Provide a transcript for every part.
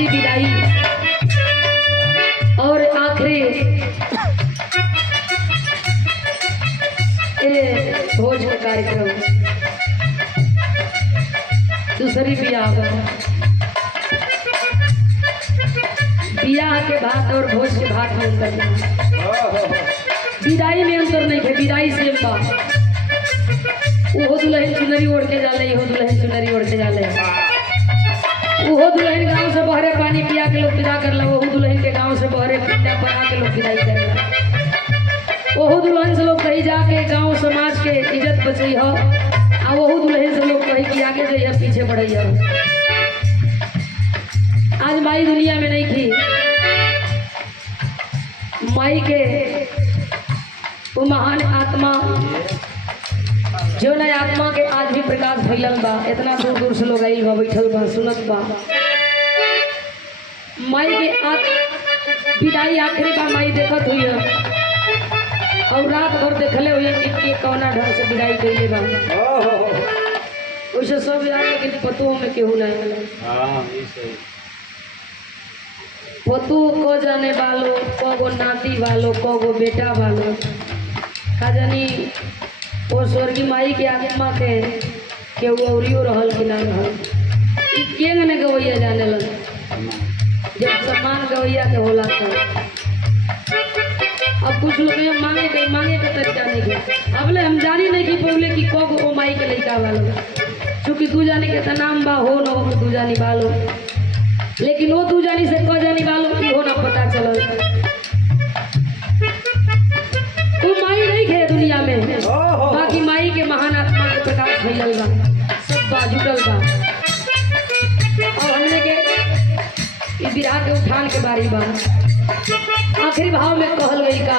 आखिरी विदाई और आखिरी भोज का कार्यक्रम दूसरी बियाह के भात और भोज के भात में अंतर नहीं, विदाई में अंतर नहीं है। विदाई से बा वो दुल्हन चुनरी ओढ़ के जाले, इहो दुल्हन चुनरी ओढ़ के जाले। वो दुल्हन गांव से बहरे पानी पिया के लोग विदा कर ला, वो दुल्हन के गांव से बहरे पिंडा पड़ा के लोग विदाई कर ला। वो दुल्हन से लोग कहीं जाके गांव समाज के इज्जत बचई हो, आ वो दुल्हन से लोग कहीं कि आगे जाइए पीछे बढ़ई हो। आज माई दुनिया में नहीं थी, माई के वो महान आत्मा जो नया आत्मा के आज भी प्रकाश फैलल बा। इतना दूर दूर से लोग आइल बा, बैठल बा, सुनत बा। माई के विदाई आखिरी बार माई देखत हुई और रात भर देखले हुई कि कौना ढंग से विदाई कैले बा। वैसे सब याद, लेकिन पतों में केहू नहीं। पतु को जाने वालो, को नाती वालो, को बेटा वालो, का जानी वो स्वर्गीय माई के आत्मा के केहू औरियो रहल कि ना रहल। के ने गवैया जाने लग, जब सम्मान गवैया के होला तो। अब कुछ लोग मांगे के तरीका नहीं गए। अब ले हम जानी नहीं कि पहले कि कब वो माई के लड़का वालो, चूँकि तू जाने के तो नाम बा हो न हो, तू जानी वालो, लेकिन वो तू जानी से क जानी वालो हो ना पता चलो। तू माई नहीं खे दुनिया में, बाकी माई के महान आत्मा के प्रकाश फैलल बा, सब बा जुटल बा। और हमने के इस विराह के उठान के बारी बा। आखिरी भाव में कहल गई का,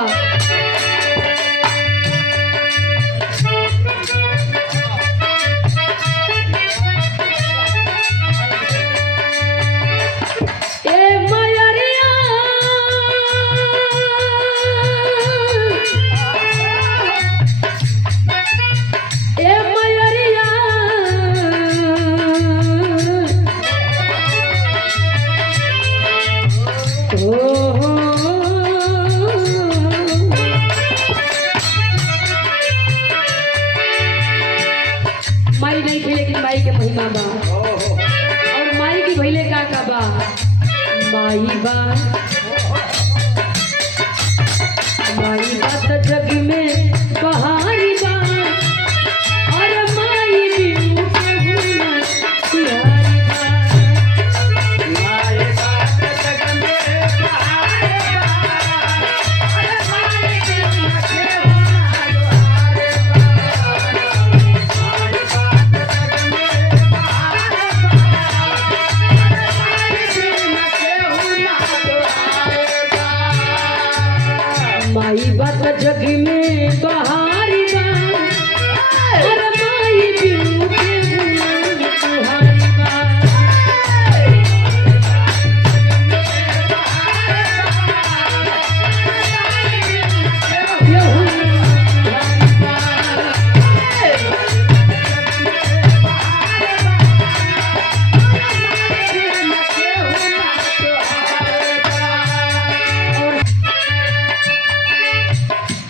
माई नहीं थी लेकिन माई के महिमा बा। और माई की भैले का बा, माई बा, माई बा तो जग में बहारी बा। और माई बिनु केहू ना सुहारी बा। माई बा तो जग में बहारी बा। और माई बिनु केहू ना माई बात जग में बहारी बा। और माई बिनु केहू ना सुहारी बा।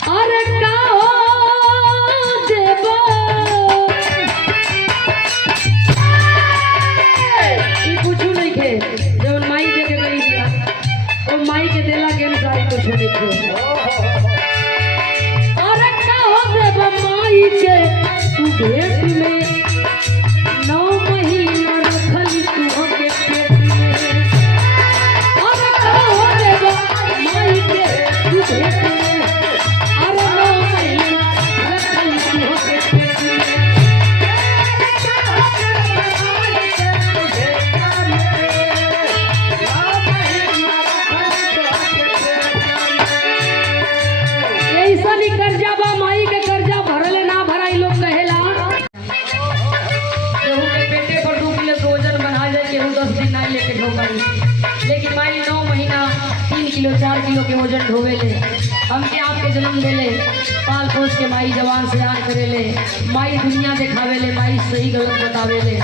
और कहो देव माई के तू भेंट में 9 महीना रखली तू के पेट में। और कहो देव माई के तू भेंट में, और 9 महीना रखली तू के पेट में। कर्जा बा माई के, कर्जा भरले ना भराई लोग कहेला। केहू के पेटे पर 2 किलो के वजन बना जाए, केहू 10 दिन नहीं लेके ढोकाई, लेकिन माई 9 महीना 3 किलो 4 किलो के वजन ढोवेले। हमके आपके जन्म देले, पाल पोस के माई जवान से आन करेले। माई दुनिया दिखावेले, माई सही गलत बतावेले।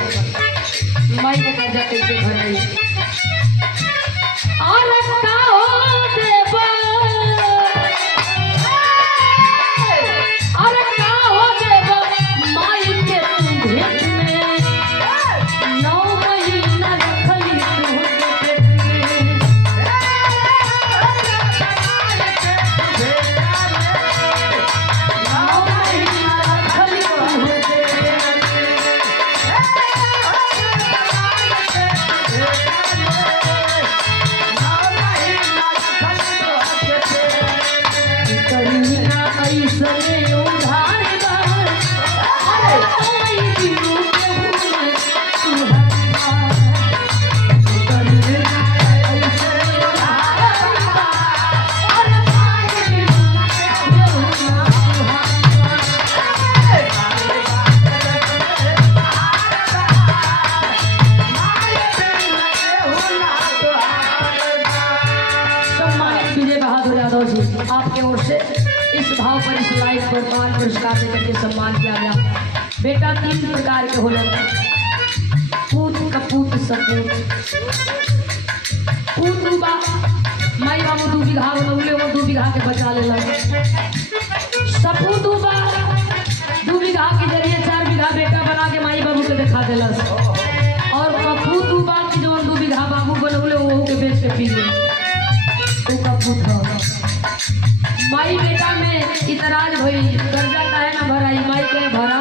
माई के कर्जा कैसे भराई। अरे का हो देवा अरे का हो देवा माई के तू भेट में 9 महीना रखली तू पेट में आपके ओर से इस भाव पर इस लाइफ पर 5 पुरस्कार देकर के सम्मान किया गया। बेटा 3 प्रकार के होला पूत कपूत सपूत पूत बा माई बाबू 2 बीघा बनौले वो 2 बीघा के बचा ले सपूत बा 2 बीघा के जरिए 4 बीघा बेटा बना के माई बाबू के दिखा दिलस और कपूत बा की जो 2 बीघा बाबू बनौले वो के बेच के पी ले वो कपूत है। माई बेटा में इतराज भई कर्जा काहे ना भराई माई के भरा।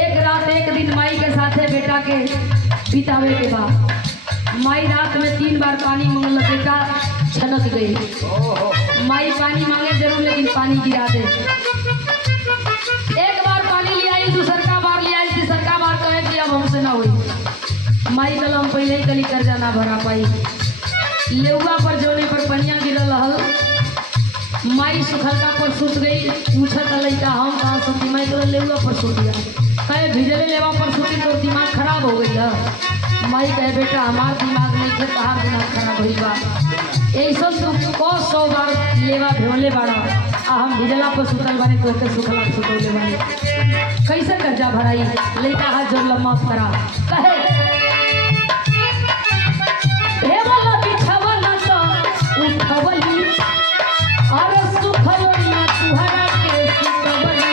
एक रात एक दिन माई के साथे बेटा के बितावे के बाद माई रात में 3 बार पानी मांगल बेटा छनक गई। माई पानी मांगे जरूर लेकिन पानी गिरा दे। एक बार पानी ले आई दूसरा बार ले आई तीसरा बार कहे कि अब हमसे ना हुई। माई कल हम पहले ही कली कर्जा ना भरा पाई। लेउआ पर जोने पर पनिया गिरल हल माई सुखलका पर सुत गई। पूछत लड़का हम कहाँ सुती माई कल लेउआ पर सुत गया कहे भिजले लेवा पर सुती तो दिमाग खराब हो गई है। माई कहे बेटा हमार दिमाग नहीं थे तहार दिमाग खराब हुई बा ऐसा तू को 100 बार लेवा भेवले बाड़ा आ हम भिजला पर सुतल बानी तो के सुखला सुतौले बानी कैसे कर्जा भराई। लड़का हाथ जोड़ लम्मा करा कहे भेवला बिछवला तो उठवली और सुखवलिया तुहरा के सुखवली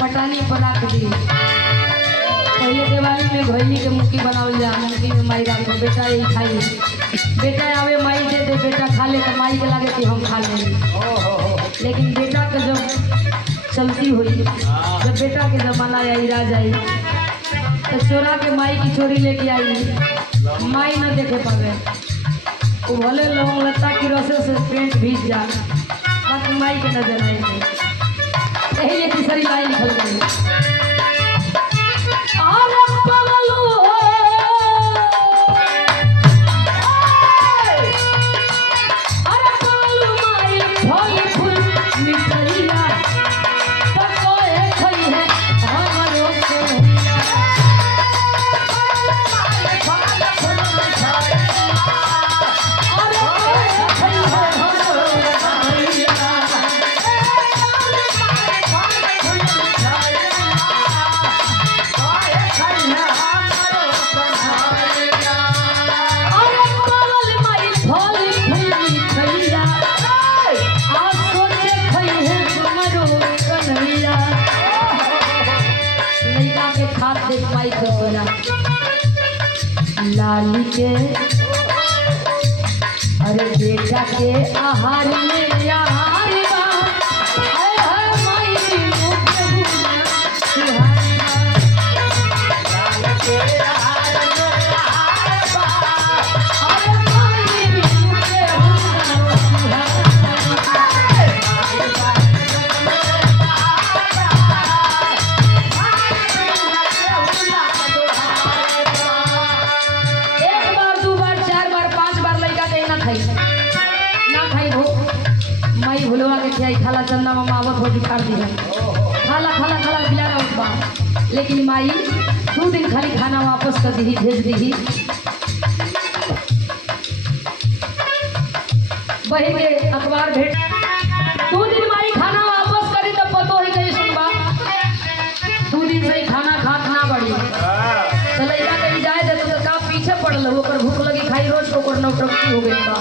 पटानी पर रख दी। पहले दिवाली में घोली के मुक्की बनावल जा मुक्की में माई रात में बेटा यही खाई बेटा आवे माई दे दे बेटा खा ले तो माई के लगे कि हम खा लेंगे। लेकिन बेटा के जब चलती हुई जब बेटा के जमाना आई राज आई तो चोरा के माई की चोरी लेके आई माई न देखे पावे वो भले लौंग लता की रसे से पेंट भीज जा बाकी माई के नजर आई यही ये तीसरी लाइन निकल गई। लाली के अरे बेटा के आहार में आहार बा है माई बिठार दिया खाला खाला खाला बिला रहा बा लेकिन माई 2 दिन खाली खाना वापस कर दी भेज दी बहन के अखबार भेज 2 दिन माई खाना वापस करी तब पतो है कहीं सुनबा 2 दिन से ही खाना खात ना बड़ी तो लइका कहीं जाए दे तो का पीछे पड़ल ओकर भूख लगी खाई रोज ओकर नौटंकी हो गई बा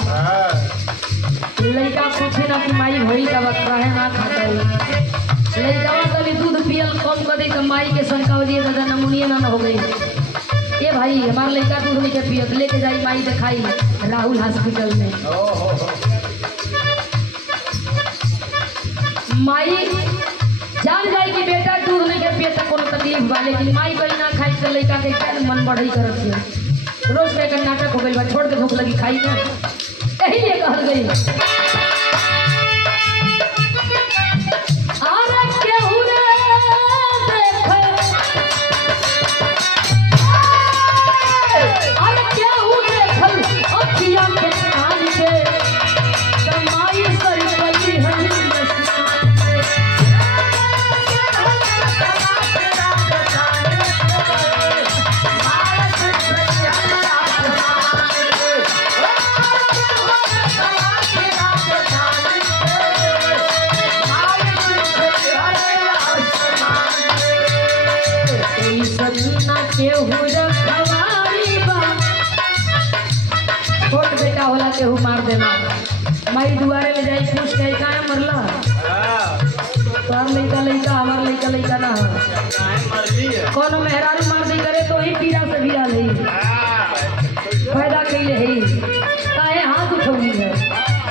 लइका पूछे ना कि माई भई का वक्त है ना खाता लइका तभी दूध पियल कम कर दे तो माई के शंका हो दिए दादा नमूनिया ना हो गई ये भाई हमारा लइका दूध नहीं के पियत लेके जाई माई दिखाई राहुल हॉस्पिटल में माई जान जाए कि बेटा दूध नहीं के पियत कोनो तकलीफ बा लेकिन माई कहीं ना खाई तो लइका के क्या मन बढ़ई करत है रोज के नाटक हो गई बा छोड़ के भूख लगी खाई ना यही ये कहल गई छोट बेटा होला केहू मार देना माई दुआरे ले जाई पूछ के का मरला तोर लइका लइका हमार लइका लइका ना कोनो मेहरारू मार दी करे तो ही पीड़ा से भी आल फायदा कैले है काहे हाथ उठौली है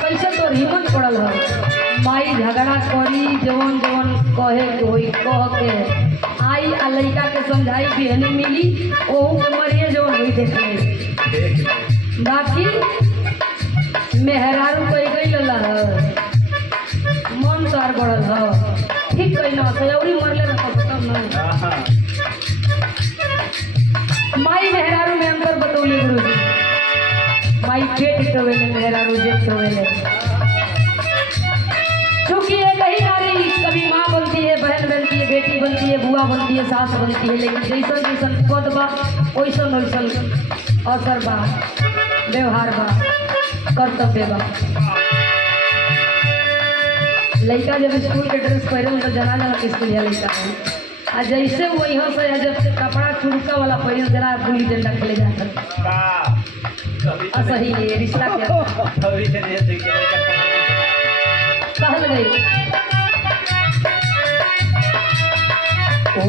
कैसे तोर हिम्मत पड़ल है माई झगड़ा करी जवन जवन कहे होई कह के आई आ लइका के समझाई बिहनी मिली ओहू के मरिए जवन होई देख ले बाकी मेहरारू कही गई लला मन तार बढ़ल है ठीक कही ना सयौरी मरले ना तब ना माई मेहरारू में अंतर बतौले गुरुजी माई पेट टोवेले मेहरारू जेब टोवेले क्योंकि एक ही नारी कभी माँ बनती है बहन बनती है बेटी बनती है बुआ बनती है सास बनती है लेकिन जैसन जैसन पद बा वैसन वैसन असर बा व्यवहार बा कर्तव्य बा लड़का जब स्कूल के ड्रेस पहन तो जना जना स्कूल है लड़का आ जैसे वही से जब कपड़ा चुड़का वाला पहन जरा गुल्ली डंडा खेले जाता असही है रिश्ता क्या कहल गई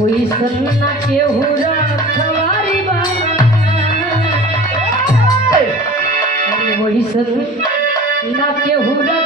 ओई सन्ना के हुरा खवारी बा वही सब ना के हुरा